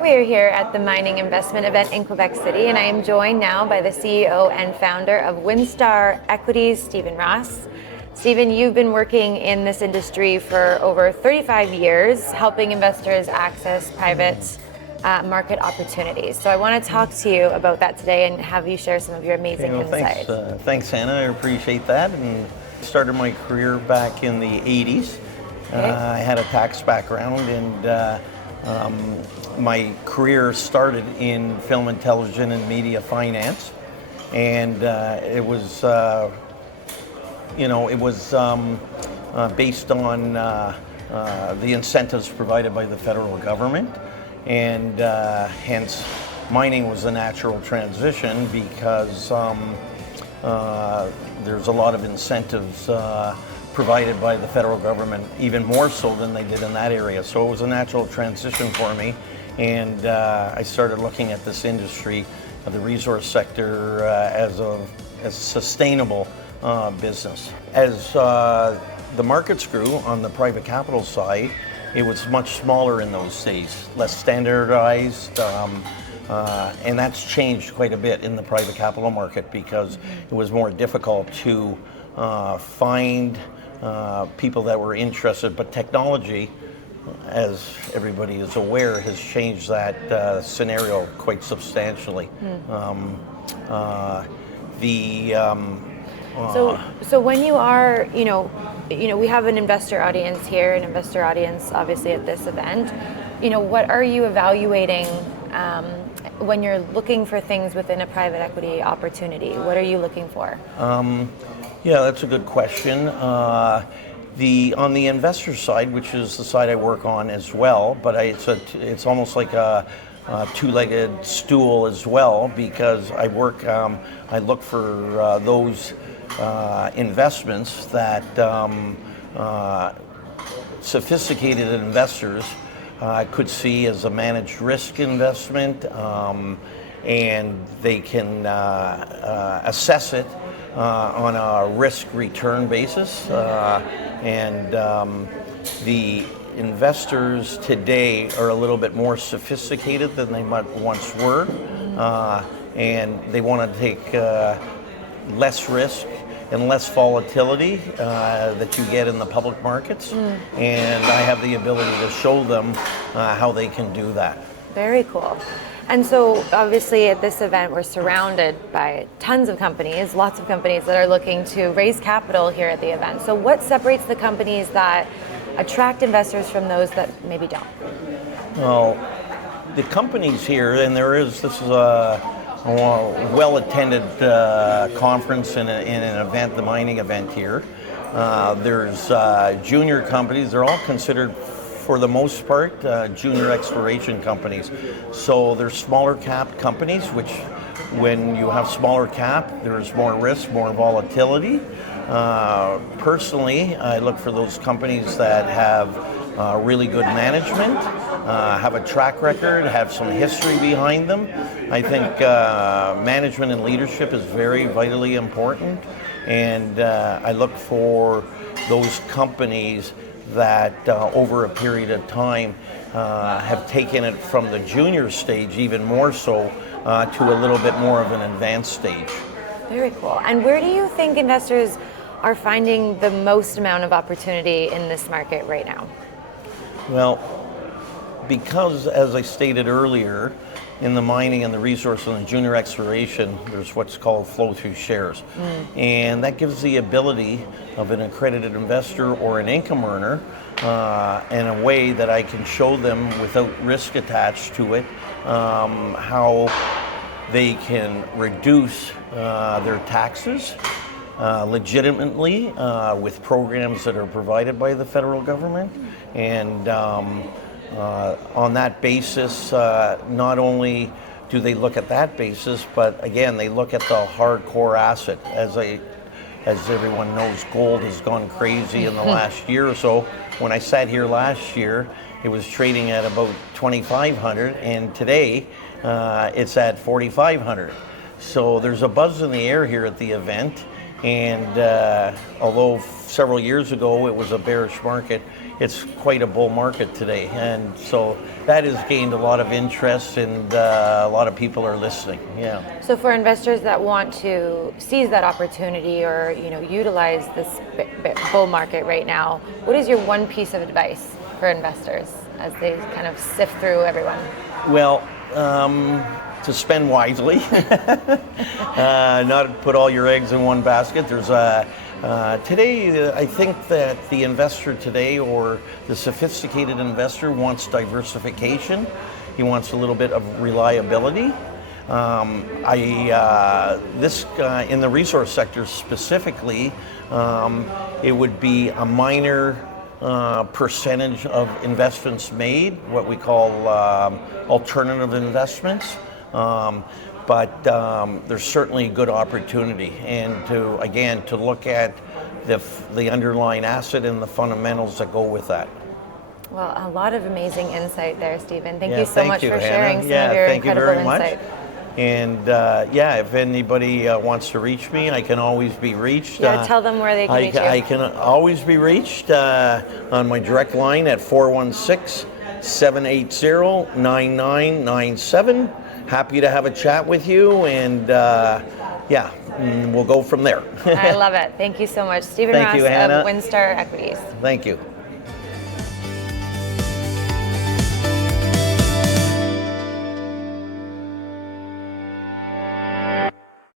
We are here at the mining investment event in Quebec City, and I am joined now by the CEO and founder of Windstar Equities, Stephen Ross. Stephen, you've been working in this industry for over 35 years, helping investors access private market opportunities. So I want to talk to you about that today and have you share some of your amazing insights. Thanks, Hannah. I appreciate that. And started my career back in the 80s. I had a tax background, and my career started in film and television and media finance. And it was based on the incentives provided by the federal government, and hence mining was a natural transition because there's a lot of incentives provided by the federal government, even more so than they did in that area. So it was a natural transition for me, and I started looking at this industry, the resource sector, as a sustainable business. As the markets grew on the private capital side, it was much smaller in those days, less standardized, and that's changed quite a bit in the private capital market because it was more difficult to find people that were interested. But technology, as everybody is aware, has changed that scenario quite substantially. So when you are, we have an investor audience here, an investor audience obviously at this event. What are you evaluating when you're looking for things within a private equity opportunity? What are you looking for? Yeah, that's a good question. On the investor side, which is the side I work on as well, but it's almost like a two-legged stool as well, because I look for those investments that sophisticated investors could see as a managed risk investment, and they can assess it on a risk-return basis. And the investors today are a little bit more sophisticated than they might once were, and they want to take less risk and less volatility that you get in the public markets. And I have the ability to show them how they can do that. Very cool. And so obviously at this event, we're surrounded by tons of companies, lots of companies that are looking to raise capital here at the event. So what separates the companies that attract investors from those that maybe don't? Well, the companies here, and this is a well-attended conference and an event, the mining event here. There's junior companies. They're all considered, for the most part, junior exploration companies. So they're smaller cap companies, which when you have smaller cap, there's more risk, more volatility. Personally, I look for those companies that have really good management, have a track record, have some history behind them. I think management and leadership is very vitally important, and I look for those companies that over a period of time have taken it from the junior stage even more so to a little bit more of an advanced stage. Very cool. And where do you think investors are finding the most amount of opportunity in this market right now? Well, because as I stated earlier, in the mining and the resource and the junior exploration, there's what's called flow-through shares. And that gives the ability of an accredited investor or an income earner in a way that I can show them without risk attached to it how they can reduce their taxes legitimately with programs that are provided by the federal government. And on that basis, not only do they look at that basis, but again, they look at the hardcore asset. As everyone knows, gold has gone crazy in the last year or so. When I sat here last year, it was trading at about $2,500, and today it's at $4,500. So there's a buzz in the air here at the event, and although several years ago it was a bearish market, it's quite a bull market today. And so that has gained a lot of interest, and a lot of people are listening. Yeah. So for investors that want to seize that opportunity or utilize this bull market right now, what is your one piece of advice for investors as they kind of sift through everyone? Well, to spend wisely, not put all your eggs in one basket. There's today, I think that the investor today, or the sophisticated investor, wants diversification. He wants a little bit of reliability. In the resource sector specifically, it would be a minor percentage of investments made, what we call alternative investments. But there's certainly good opportunity, and to look at the underlying asset and the fundamentals that go with that. Well, a lot of amazing insight there, Stephen. Thank Yeah, you so much for Hannah. sharing some of your thank you incredible very much. insight. And if anybody wants to reach me, I can always be reached. Yeah, tell them where they can reach you. I can always be reached on my direct line at 416-780-9997. Happy to have a chat with you, and we'll go from there. I love it. Thank you so much. Stephen Thank Ross you, Hannah. of Windstar Equities. Thank you.